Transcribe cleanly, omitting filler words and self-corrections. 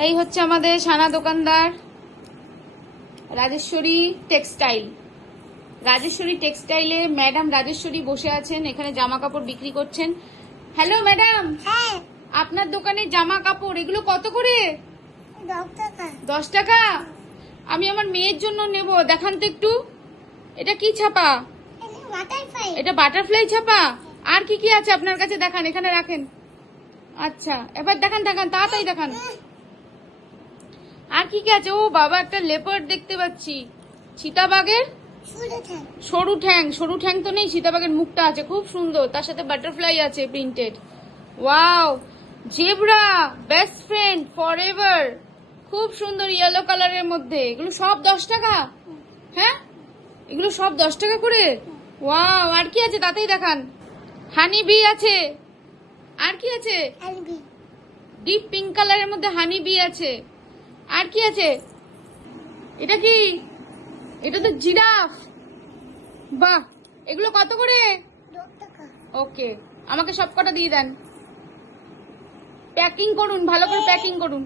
এই হচ্ছে আমাদের সানা দোকানদার, রাজেশ্বরী টেক্সটাইল। রাজেশ্বরী টেক্সটাইলে ম্যাডাম রাজেশ্বরী বসে আছেন, এখানে জামা কাপড় বিক্রি করছেন। হ্যালো ম্যাডাম, হ্যাঁ, আপনার দোকানে জামা কাপড় এগুলো কত করে? 10 টাকা। 10 টাকা। আমি আমার মেয়ের জন্য নেব, দেখান তো একটু। এটা কি ছাপা? বাটারফ্লাই। এটা বাটারফ্লাই ছাপা। আর কি কি আছে আপনার কাছে দেখান, এখানে রাখেন। আচ্ছা, এবার দেখান দেখান, তাড়াতাড়ি দেখান। আর কি কি আছে? ও বাবা, একটা লেপার্ড দেখতে পাচ্ছি। চিতাবাঘের সরু ঠ্যাং। সরু ঠ্যাং তো নেই, চিতাবাঘের মুখটা আছে, খুব সুন্দর। তার সাথে বাটারফ্লাই আছে printed. Wow, zebra best friend forever, খুব সুন্দর ইয়েলো কালারের মধ্যে। এগুলো সব 10 টাকা? হ্যাঁ, এগুলো সব 10 টাকা করে। ওয়াও, আর কি আছে তাতেই দেখান। হানি বি আছে। আর কি আছে? ডিপ পিঙ্ক কালারের মধ্যে হানি বি আছে। আর কি আছে? এটা কি? এটা তো জিরাফ। বাহ, এগুলো কত করে? 10 টাকা। ওকে, আমাকে সব কটা দিয়ে দেন। প্যাকিং করুন, ভালো করে প্যাকিং করুন।